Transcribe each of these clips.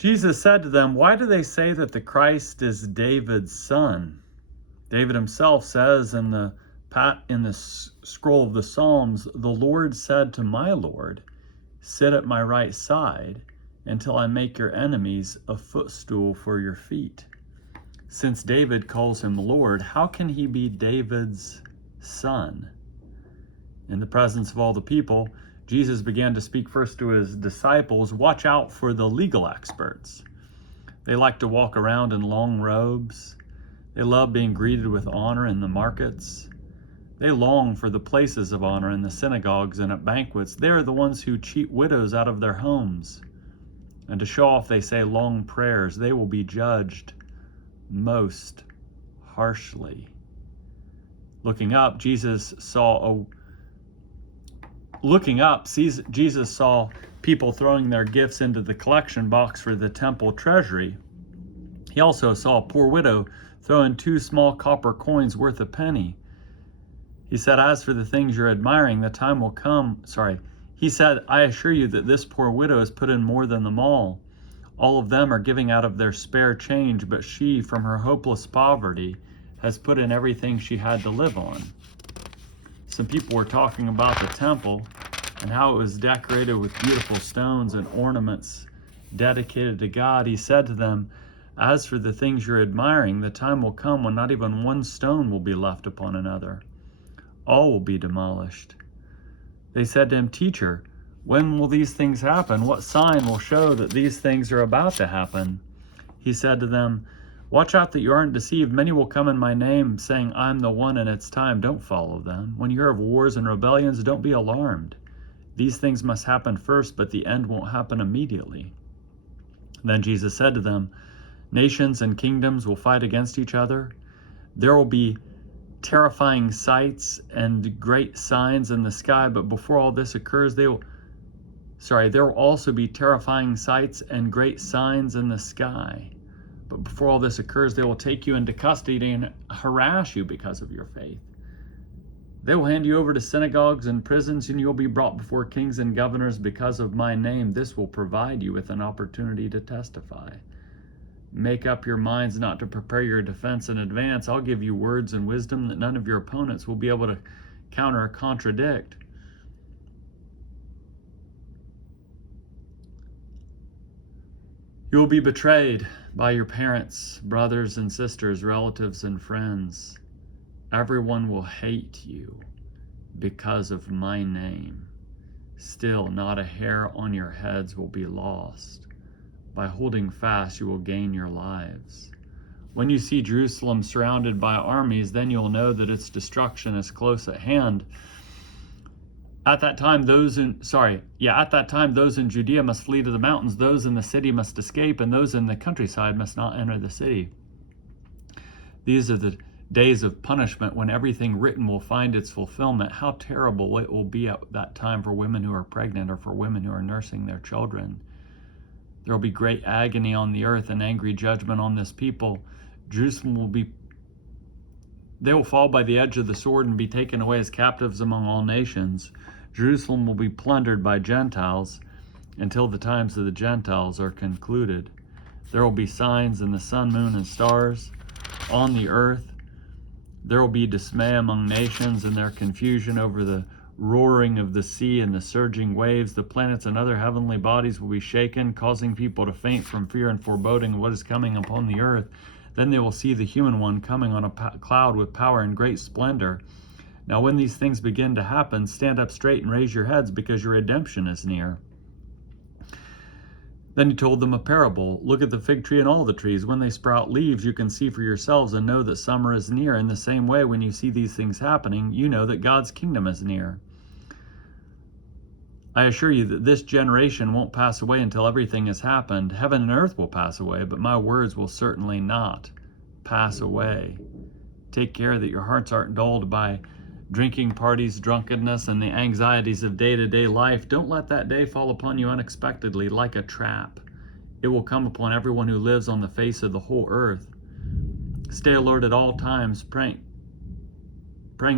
Jesus said to them, "Why do they say that the Christ is David's son? David himself says in the scroll of the Psalms, 'The Lord said to my Lord, sit at my right side until I make your enemies a footstool for your feet.' Since David calls him Lord, how can he be David's son?" In the presence of all the people, Jesus began to speak first to his disciples. Watch out for the legal experts. They like to walk around in long robes. They love being greeted with honor in the markets. They long for the places of honor in the synagogues and at banquets. They are the ones who cheat widows out of their homes. And to show off, they say long prayers. They will be judged most harshly. Looking up, Jesus saw people throwing their gifts into the collection box for the temple treasury. He also saw a poor widow throw in 2 small copper coins worth a penny. He said, "As for the things you're admiring, the time will come." He said, "I assure you that this poor widow has put in more than them all. All of them are giving out of their spare change, but she, from her hopeless poverty, has put in everything she had to live on." Some people were talking about the temple and how it was decorated with beautiful stones and ornaments dedicated to God. He said to them, "As for the things you're admiring, the time will come when not even one stone will be left upon another. All will be demolished." They said to him, "Teacher, when will these things happen? What sign will show that these things are about to happen?" He said to them, "Watch out that you aren't deceived. Many will come in my name, saying, 'I'm the one,' and it's time. Don't follow them. When you hear of wars and rebellions, don't be alarmed. These things must happen first, but the end won't happen immediately." Then Jesus said to them, "Nations and kingdoms will fight against each other. There will be terrifying sights and great signs in the sky, but before all this occurs, there will also be terrifying sights and great signs in the sky. But before all this occurs, they will take you into custody and harass you because of your faith. They will hand you over to synagogues and prisons, and you'll be brought before kings and governors because of my name. This will provide you with an opportunity to testify. Make up your minds not to prepare your defense in advance. I'll give you words and wisdom that none of your opponents will be able to counter or contradict. You will be betrayed by your parents, brothers and sisters, relatives and friends. Everyone will hate you because of my name. Still, not a hair on your heads will be lost. By holding fast, you will gain your lives. When you see Jerusalem surrounded by armies, then you'll know that its destruction is close at hand. At that time, those in Judea must flee to the mountains. Those in the city must escape, and those in the countryside must not enter the city. These are the days of punishment when everything written will find its fulfillment. How terrible it will be at that time for women who are pregnant or for women who are nursing their children. There will be great agony on the earth and angry judgment on this people. They will fall by the edge of the sword and be taken away as captives among all nations. Jerusalem will be plundered by Gentiles until the times of the Gentiles are concluded. There will be signs in the sun, moon, and stars on the earth. There will be dismay among nations and their confusion over the roaring of the sea and the surging waves. The planets and other heavenly bodies will be shaken, causing people to faint from fear and foreboding what is coming upon the earth. Then they will see the human one coming on a cloud with power and great splendor. Now when these things begin to happen, stand up straight and raise your heads, because your redemption is near." Then he told them a parable. "Look at the fig tree and all the trees. When they sprout leaves, you can see for yourselves and know that summer is near. In the same way, when you see these things happening, you know that God's kingdom is near. I assure you that this generation won't pass away until everything has happened. Heaven and earth will pass away, but my words will certainly not pass away. Take care that your hearts aren't dulled by drinking parties, drunkenness, and the anxieties of day-to-day life. Don't let that day fall upon you unexpectedly like a trap. It will come upon everyone who lives on the face of the whole earth. Stay alert at all times, praying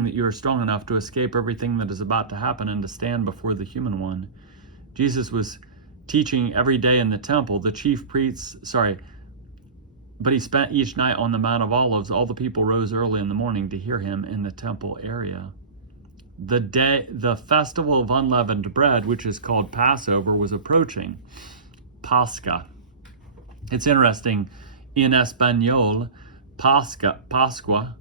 that you are strong enough to escape everything that is about to happen and to stand before the human one." Jesus was teaching every day in the temple. But he spent each night on the Mount of Olives. All the people rose early in the morning to hear him in the temple area. The festival of unleavened bread, which is called Passover, was approaching. Pascha. It's interesting, in Espanol, Pascua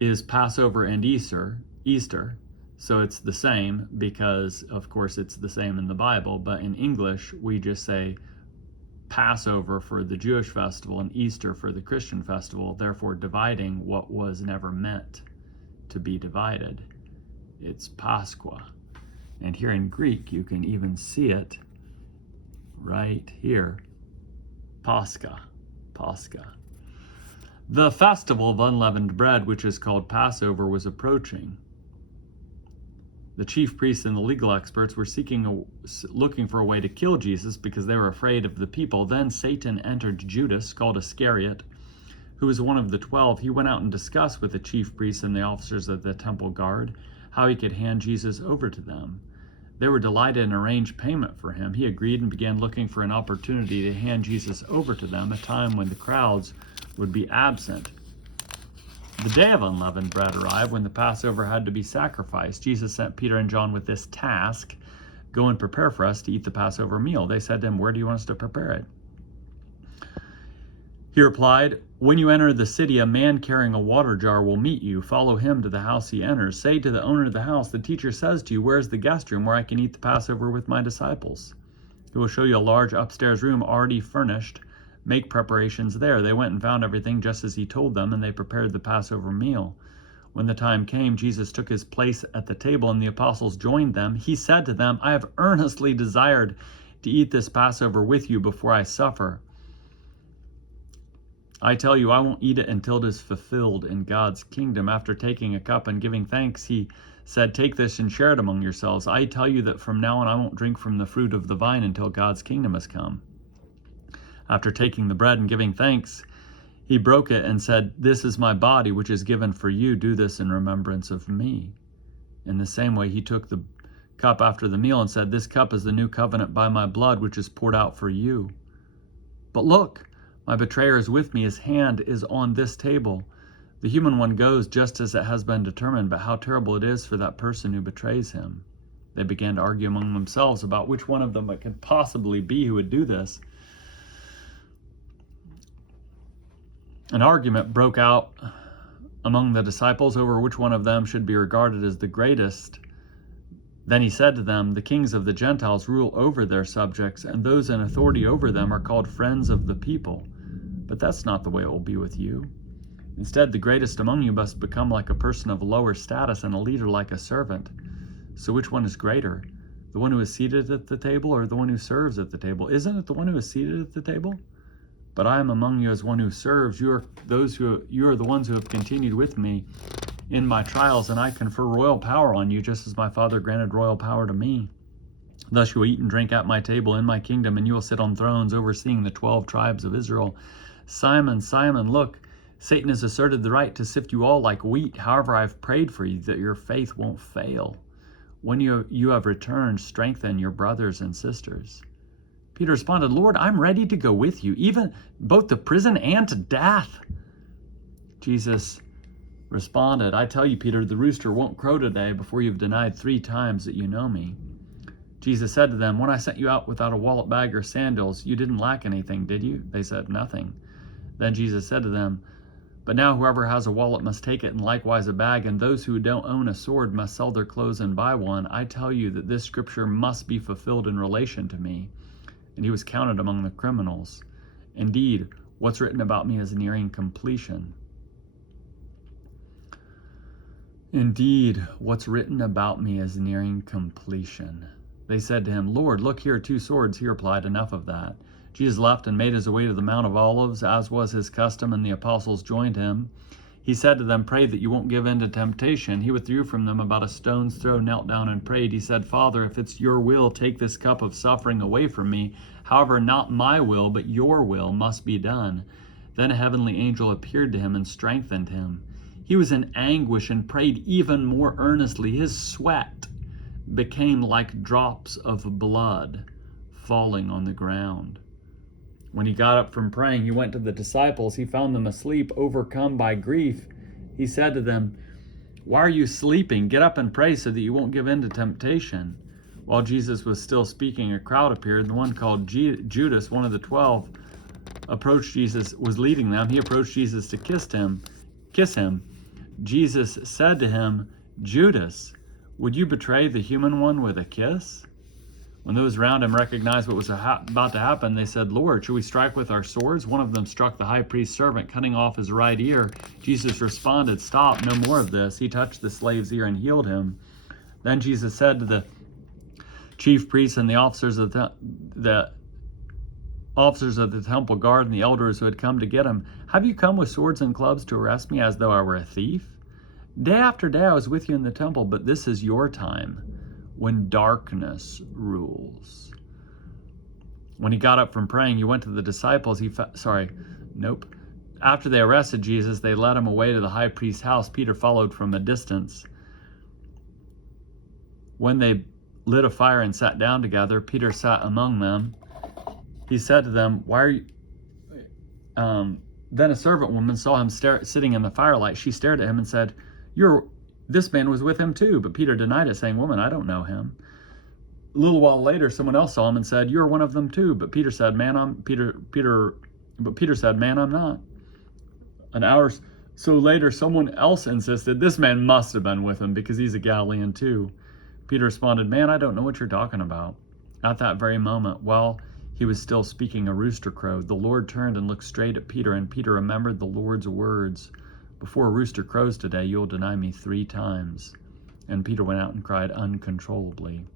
is Passover and Easter. So it's the same because, of course, it's the same in the Bible. But in English, we just say Passover for the Jewish festival and Easter for the Christian festival, therefore dividing what was never meant to be divided. It's Pascua. And here in Greek, you can even see it right here. Pascha. The festival of unleavened bread, which is called Passover, was approaching. The chief priests and the legal experts were looking for a way to kill Jesus because they were afraid of the people. Then Satan entered Judas, called Iscariot, who was one of the 12. He went out and discussed with the chief priests and the officers of the temple guard how he could hand Jesus over to them. They were delighted and arranged payment for him. He agreed and began looking for an opportunity to hand Jesus over to them, a time when the crowds would be absent. The day of unleavened bread arrived when the Passover had to be sacrificed. Jesus sent Peter and John with this task: go and prepare for us to eat the Passover meal. They said to him, where do you want us to prepare it? He replied, when you enter the city, a man carrying a water jar will meet you. Follow him to the house he enters. Say to the owner of the house, the teacher says to you, where's the guest room where I can eat the Passover with my disciples? He will show you a large upstairs room already furnished. Make preparations there. They went and found everything just as he told them, and they prepared the Passover meal. When the time came, Jesus took his place at the table, and the apostles joined them. He said to them, I have earnestly desired to eat this Passover with you before I suffer. I tell you, I won't eat it until it is fulfilled in God's kingdom. After taking a cup and giving thanks, he said, take this and share it among yourselves. I tell you that from now on I won't drink from the fruit of the vine until God's kingdom has come. After taking the bread and giving thanks, he broke it and said, this is my body, which is given for you. Do this in remembrance of me. In the same way, he took the cup after the meal and said, this cup is the new covenant by my blood, which is poured out for you. But look, my betrayer is with me. His hand is on this table. The human one goes just as it has been determined, but how terrible it is for that person who betrays him. They began to argue among themselves about which one of them it could possibly be who would do this. An argument broke out among the disciples over which one of them should be regarded as the greatest. Then he said to them, the kings of the Gentiles rule over their subjects, and those in authority over them are called friends of the people. But that's not the way it will be with you. Instead, the greatest among you must become like a person of lower status, and a leader like a servant. So which one is greater, the one who is seated at the table or the one who serves at the table? Isn't it the one who is seated at the table? But I am among you as one who serves. You are the ones who have continued with me in my trials, and I confer royal power on you, just as my Father granted royal power to me. Thus you will eat and drink at my table in my kingdom, and you will sit on thrones overseeing the 12 tribes of Israel. Simon, Simon, look, Satan has asserted the right to sift you all like wheat. However, I have prayed for you that your faith won't fail. When you have returned, strengthen your brothers and sisters. Peter responded, Lord, I'm ready to go with you, even both to prison and to death. Jesus responded, I tell you, Peter, the rooster won't crow today before you've denied 3 times that you know me. Jesus said to them, when I sent you out without a wallet, bag, or sandals, you didn't lack anything, did you? They said, nothing. Then Jesus said to them, but now whoever has a wallet must take it, and likewise a bag, and those who don't own a sword must sell their clothes and buy one. I tell you that this scripture must be fulfilled in relation to me. And he was counted among the criminals. Indeed, what's written about me is nearing completion. Indeed, what's written about me is nearing completion. They said to him, Lord, look here, 2 swords. He replied, enough of that. Jesus left and made his way to the Mount of Olives, as was his custom, and the apostles joined him. He said to them, pray that you won't give in to temptation. He withdrew from them about a stone's throw, knelt down and prayed. He said, Father, if it's your will, take this cup of suffering away from me. However, not my will, but your will must be done. Then a heavenly angel appeared to him and strengthened him. He was in anguish and prayed even more earnestly. His sweat became like drops of blood falling on the ground. When he got up from praying, he went to the disciples. He found them asleep, overcome by grief. He said to them, "Why are you sleeping? Get up and pray so that you won't give in to temptation." While Jesus was still speaking, a crowd appeared, and the one called Judas, one of the 12, approached Jesus, was leading them. He approached Jesus to kiss him. Jesus said to him, "Judas, would you betray the human one with a kiss?" When those around him recognized what was about to happen, they said, "Lord, should we strike with our swords?" One of them struck the high priest's servant, cutting off his right ear. Jesus responded, "Stop, no more of this." He touched the slave's ear and healed him. Then Jesus said to the chief priests and the officers of the temple guard and the elders who had come to get him, "Have you come with swords and clubs to arrest me as though I were a thief? Day after day I was with you in the temple, but this is your time when darkness rules." When he got up from praying, he went to the disciples. After they arrested Jesus, they led him away to the high priest's house. Peter followed from a distance. When they lit a fire and sat down together, Peter sat among them. He said to them, "Why are you..." Then a servant woman saw him sitting in the firelight. She stared at him and said, "This man was with him too." But Peter denied it, saying, "Woman, I don't know him." A little while later, someone else saw him and said, "You're one of them too." But Peter said, "Man, I'm not." An hour so later, someone else insisted, "This man must have been with him because he's a Galilean too." Peter responded, "Man, I don't know what you're talking about." At that very moment, while he was still speaking, a rooster crowed. The Lord turned and looked straight at Peter, and Peter remembered the Lord's words, "Before a rooster crows today, you'll deny me 3 times." And Peter went out and cried uncontrollably.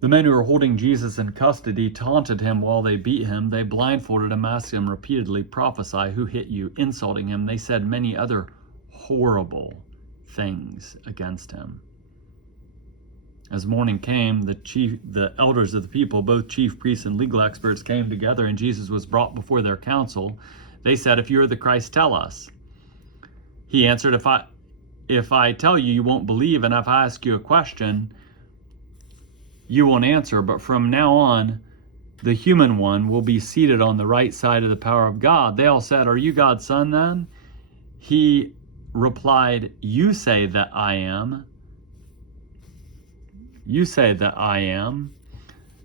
The men who were holding Jesus in custody taunted him while they beat him. They blindfolded him, asked him repeatedly, "Prophesy, who hit you?" Insulting him, they said many other horrible things against him. As morning came, the elders of the people, both chief priests and legal experts, came together, and Jesus was brought before their council. They said, "If you are the Christ, tell us." He answered, If I tell you, you won't believe, and if I ask you a question, you won't answer. But from now on, the human one will be seated on the right side of the power of God." They all said, "Are you God's son then?" He replied, "You say that I am." "You say that I am."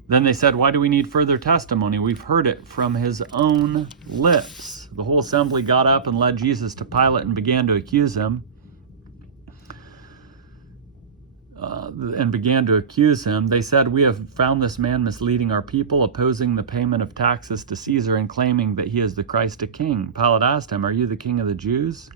Then they said, "Why do we need further testimony? We've heard it from his own lips." The whole assembly got up and led Jesus to Pilate and began to accuse him. They said, "We have found this man misleading our people, opposing the payment of taxes to Caesar, and claiming that he is the Christ, a king." Pilate asked him, "Are you the king of the Jews?"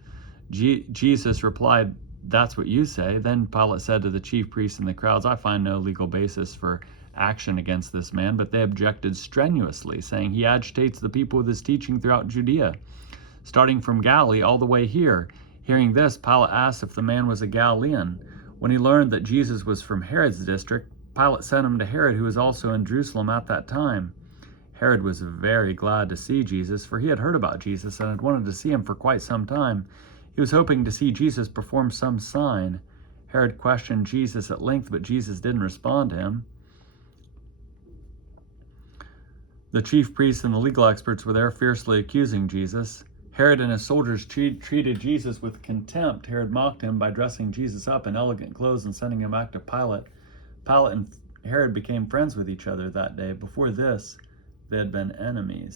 Jesus replied, "That's what you say." Then Pilate said to the chief priests and the crowds, "I find no legal basis for action against this man." But they objected strenuously, saying, "He agitates the people with his teaching throughout Judea, starting from Galilee all the way here." Hearing this, Pilate asked if the man was a Galilean. When he learned that Jesus was from Herod's district, Pilate sent him to Herod, who was also in Jerusalem at that time. Herod was very glad to see Jesus, for he had heard about Jesus and had wanted to see him for quite some time. He was hoping to see Jesus perform some sign. Herod questioned Jesus at length, but Jesus didn't respond to him. The chief priests and the legal experts were there, fiercely accusing Jesus. Herod and his soldiers treated Jesus with contempt. Herod mocked him by dressing Jesus up in elegant clothes and sending him back to Pilate. Pilate and Herod became friends with each other that day. Before this, they had been enemies.